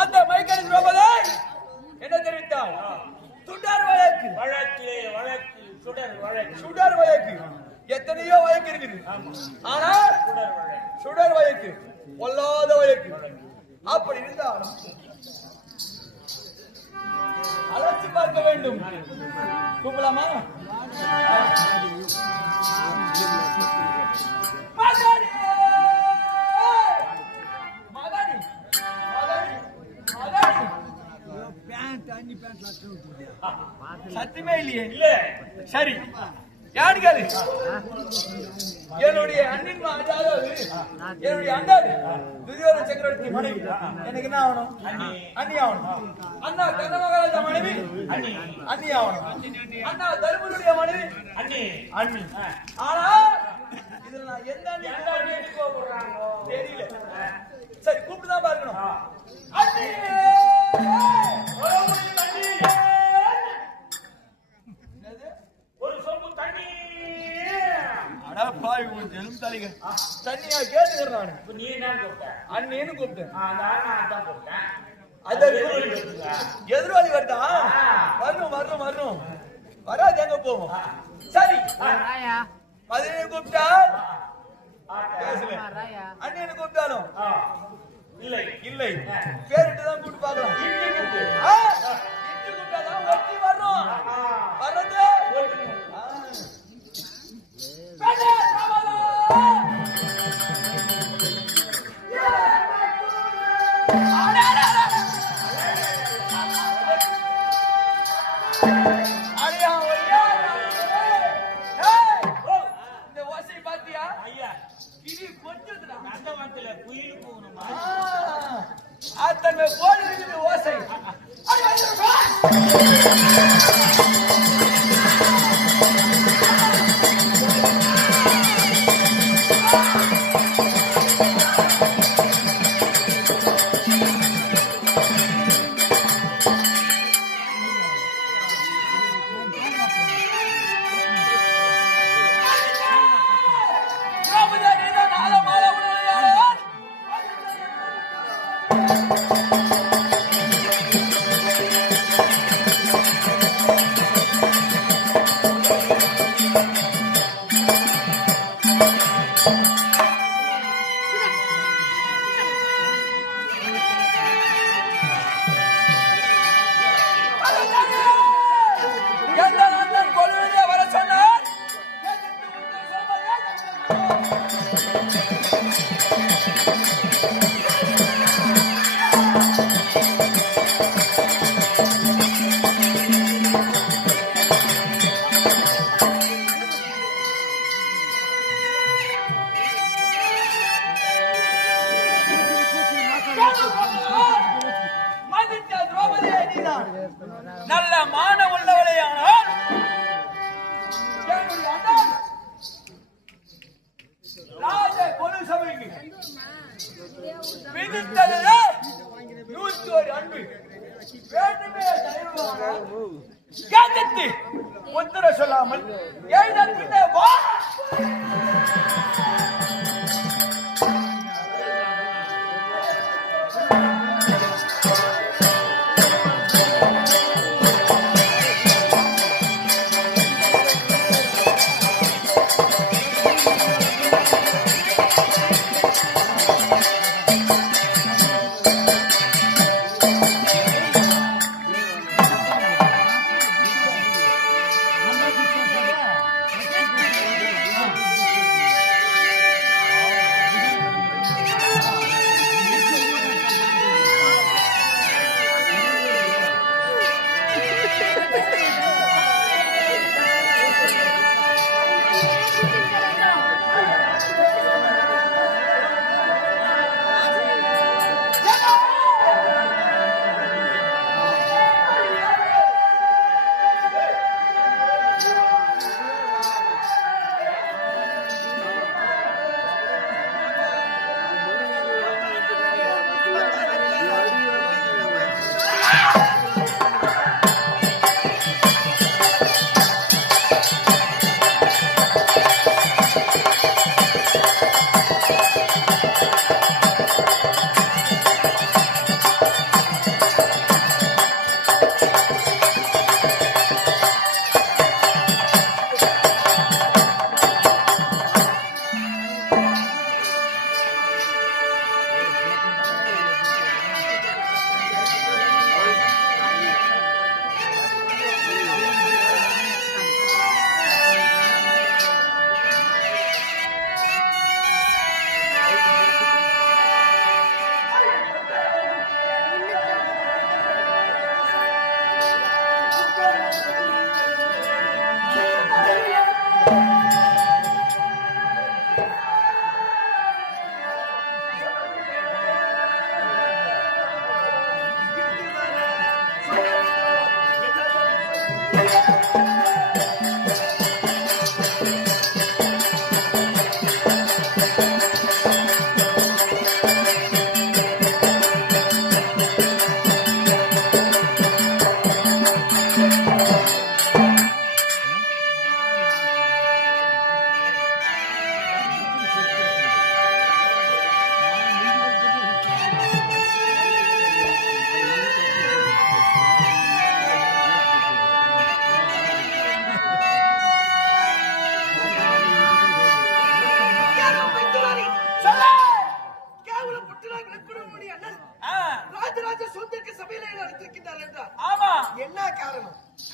அந்த மைக்கேல் ரோபலை என்ன தெரிவித்தால் சுடர் வழக்கு சுடர் வழக்கு எத்தனையோ வழக்கு இருக்குது. ஆனால் சுடர் வழக்கு பொல்லாத வழக்கு. அப்படி இருந்தாலும் அழைச்சு பார்க்க வேண்டும். கூப்பிடலாமா? சத்தியமே இல்லையே. இல்ல சரி யாருக்காரு என்னுடைய அண்ணின் அதாவது என்னுடைய அண்ணாரு துரியோதன சக்கரவர்த்தி மனைவி எனக்கு என்ன ஆகணும்? அண்ணி ஆகணும். அண்ணா கர்ணமகாராஜா மனைவி அண்ணி ஆகணும். அண்ணா தர்மனுடைய மனைவி அண்ணி. ஆனா இதுல நான் எந்த தெரியல. சரி கூப்பிட்டுதான் பார்க்கணும். அண்ணி தண்ணியா கேட்டுக்கிறேன். அண்ணன்னு கூப்பிட்டேன். எதிர்வாளி வருதா? வரணும் வராது எங்க போவோம். சரி பதினேழு கூப்பிட்டா அண்ணன்னு கூப்பிட்டாலும் இல்லை பேருட்டுதான் கூப்பிட்டு பார்க்கலாம். கூப்பிட்டாதான் ஒட்டி வரும். வர்றது அத்தனை கோடி இருக்குது ஓசை. நல்ல மான உள்ளவளையானால் ராஜ கொடு சபைக்கு விதித்தது 101 அன்பு வேண்டுமே கேட்டு உத்தர சொல்லாமல் எழுதிட்டு வா.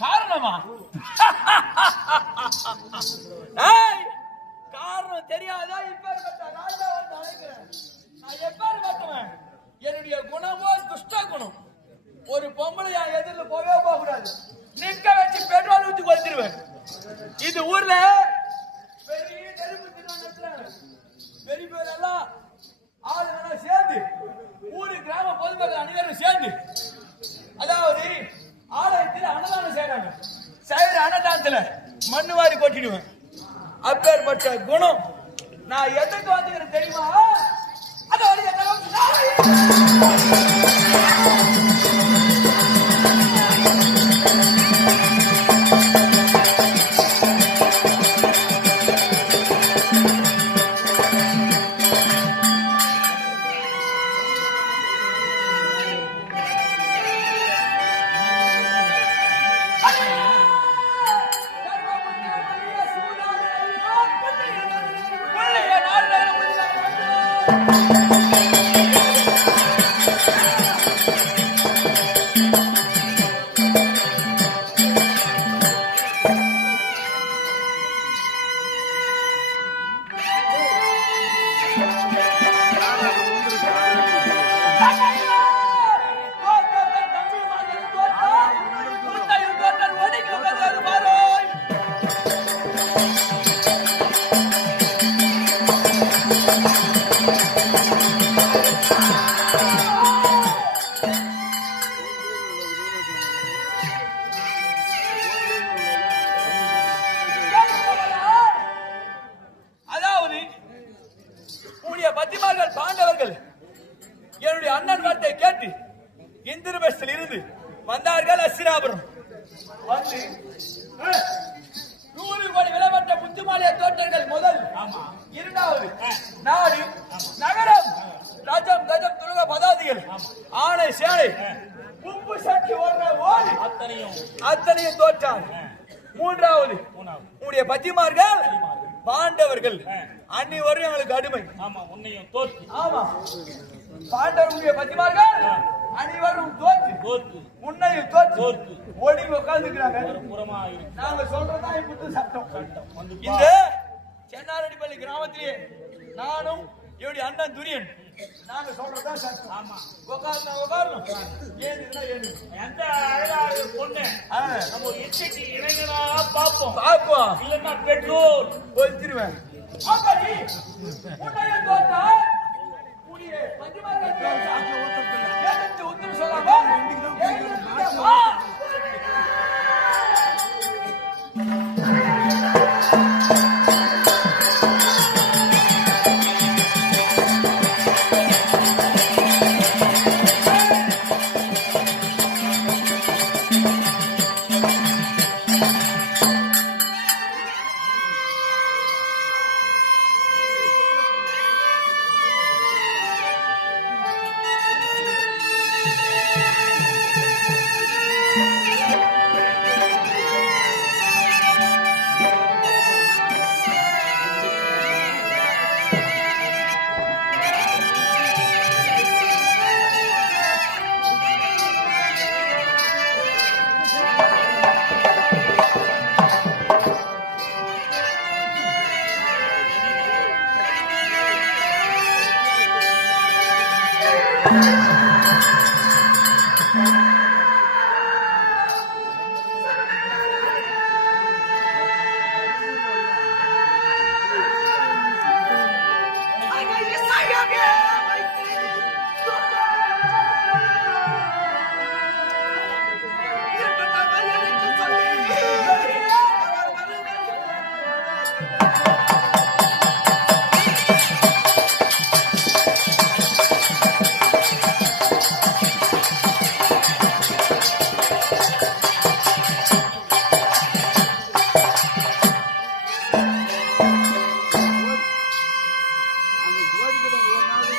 காரணமா? காரணம் தெரியாதா? இப்பேற்பட்ட ராஜா வந்து அழைக்கிறேன். நான் எப்பேற்பட்டவன்? என்னுடைய குணமோ துஷ்ட குணம். ஒரு பொம்பளையா எதிரில் போகவே போக கூடாது. நிக்க வச்சு பெட்ரோல் ஊத்தி கொளுத்திடுவேன். இது ஊர்ல பெரிய நெருப்பு திட்டம். பெரிய பேரெல்லாம் ஆளுங்க சேர்ந்து ஊரு கிராம பொதுமக்கள் அனைவரும் சேர்ந்து அதாவது ஆலயத்தில் அன்னதானம் செய்யறாங்க. செய்யற அன்னதானத்துல மண்ணு வாரி கொட்டிடுவேன். அப்பேற்பட்ட குணம் நான் எதுக்கு வந்துக்கிறேன் தெரியுமா? அதோட என்னுடைய அண்ணன் வார்த்தை கேட்டு இந்திரபஸ்தில் இருந்து வந்தார்கள். அசிராபுரம் வந்து 100 கோடி விலைப்பட்ட முத்துமாலைய தோட்டங்கள் முதல். இரண்டாவது நாடு நகரம் ராஜம் கஜம் துருக பதாதிகள் ஆணை சேலை உப்பு சட்டி ஓடுற ஓடி அத்தனையும் தோற்றார். மூன்றாவது உன்னுடைய பத்திமார்கள் பாண்டவர்கள் அன்னி வரையும் எங்களுக்கு அடிமை. ஆமா உன்னையும் தோற்று. ஆமா பாண்டவர்களுடைய பத்திமார்கள் அனைவரும் தோற்று உன்னையும் தோற்று ஓடி உட்கார்ந்துக்கிறாங்க. நாங்க சொல்றதா இப்படி சட்டம். இந்த சென்னாரெட்டிப்பள்ளி கிராமத்திலே நானும் என்னுடைய அண்ணன் துரியன் நாங்க சொல்றதா சட்டம். ஆமா உட்காரணும். எந்த அழகாக பொண்ணு நம்ம இச்சைக்கு இளைஞனா பாப்போம் இல்லன்னா பெட்ரோல் ஒழிச்சிருவேன். உத்தரவு சொல்லாம அந்த கோடிக்கிட்ட ஒரு நாள்